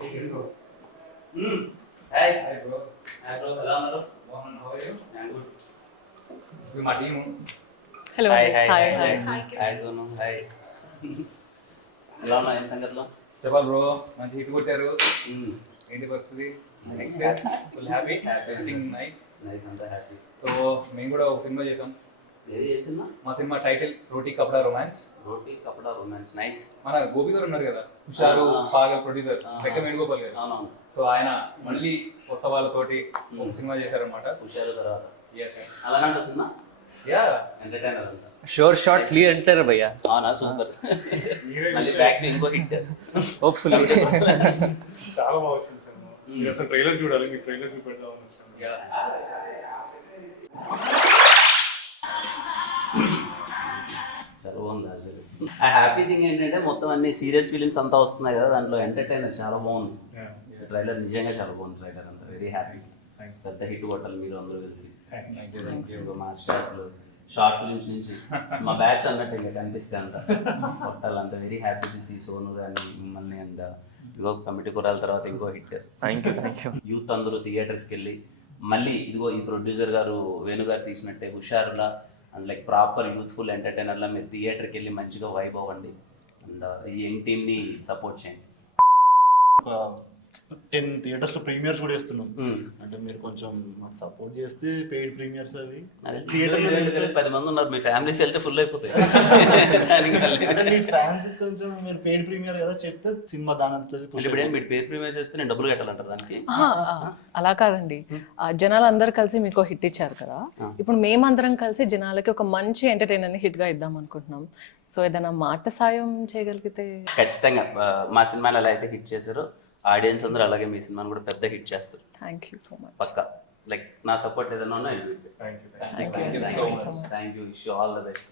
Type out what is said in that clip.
Hi hi bro ఎలా ఉన్నారు? How are you? I'm good. ఇది మా team. Hello hi hi hi hi hi hi Sonu hi. ఎలా ఉన్నా ఏం సంగతిలో? చెప్పాలి బ్రో, మంచి హిట్ కొట్టారు. ఏంటి పరిస్థితి? Next full happy, everything nice. Nice, అంతా హ్యాపీ. సో మేము కూడా ఒక సినిమా చేసాం. ఏది చేసినా? మా సినిమా టైటిల్ రోటీ కపడా రొమాన్స్. రోటీ కపడా రొమాన్స్. నైస్. మన గోపి గారు ఉన్నారు కదా, హుషారు పాగల్ ప్రొడ్యూసర్, లెక్క వేణుగోపాల్ గారు. అవునవును. సో ఆయన మళ్ళీ కొత్త వాళ్ళతోటి ఒక సినిమా చేశారనమాట. హుషారు తర్వాత ఎస్, అలానే సినిమా యా, ఎంటర్టైనర్ అంతా. షోర్ షార్ట్ క్లియర్ అంటారు భయ్యా. అవునా, సూపర్. మళ్ళీ బ్యాక్ టు ఇంకో హిట్ హోప్ఫుల్లీ. చాలా బాగా వచ్చింది సినిమా. మీరు అసలు ట్రైలర్ చూడాలి, మీకు ట్రైలర్ చూపెడదామని వచ్చాను. యా. చాలా బాగుంది. ఆ హ్యాపీ థింగ్ ఏంటంటే మొత్తం అన్ని సీరియస్ ఫిలిమ్స్ అంతా వస్తున్నాయి కదా, దాంట్లో ఎంటర్టైనర్ చాలా బాగుంది. ట్రైలర్ నిజంగా చాలా బాగుంది. ట్రైలర్ అంతా వెరీ హ్యాపీ. పెద్ద హిట్ కొట్టాలి మీరు అందరూ కలిసి. ఇంకా మా అసలు షార్ట్ ఫిలిమ్స్ నుంచి మా బ్యాచ్ అన్నట్టు ఇంకా కనిపిస్తే అంత కొట్టాలి. అంత very happy to see Sonu కానీ మిమ్మల్ని. అండ్ ఇదిగో కమిటీ కురాల తర్వాత ఇంకో హిట్. యూత్ అందరూ థియేటర్స్కి వెళ్ళి మళ్ళీ ఇదిగో ఈ ప్రొడ్యూసర్ గారు వేణు గారు తీసినట్టే హుషారులా అండ్ లైక్ ప్రాపర్ యూత్ఫుల్ ఎంటర్టైనర్లా మీరు థియేటర్కి వెళ్ళి మంచిగా వైబ్ అవ్వండి. అండ్ ఈ యంగ్ టీమ్ని సపోర్ట్ చేయండి. 10 థియేటర్స్ లో ప్రీమియర్స్ కూడా వేస్తున్నాం. అంటే మీరు కొంచెం మాకు సపోర్ట్ చేస్తే పెయిడ్ ప్రీమియర్స్ అవి థియేటర్ 10 మంది ఉన్నారు, మీ ఫ్యామిలీస్ వెళ్తే ఫుల్ అయిపోతాయి. అంటే మీ ఫ్యాన్స్ కొంచెం మీరు పెయిడ్ ప్రీమియర్ కదా చెప్తే సినిమా దాని ఇప్పుడు మీరు పేరు ప్రీమియర్ చేస్తే నేను డబ్బులు కట్టాలంటారు దానికి? అలా కాదండి, జనాలు అందరు కలిసి మీకు హిట్ ఇచ్చారు కదా, ఇప్పుడు మేమందరం కలిసి జనాలకి ఒక మంచి ఎంటర్టైనర్ ని హిట్ గా ఇద్దాం అనుకుంటున్నాం. సో ఏదైనా మాట సాయం చేయగలిగితే. ఖచ్చితంగా మా సినిమాలు ఎలా అయితే హిట్ చేశారో ఆడియన్స్ అందరూ అలాగే మీ సినిమాని కూడా పెద్ద హిట్ చేస్తారు. Thank you so much. పక్కా లైక్ నా సపోర్ట్ ఏదైనా ఉన్నా thank you. Thank you. Wish you all the best.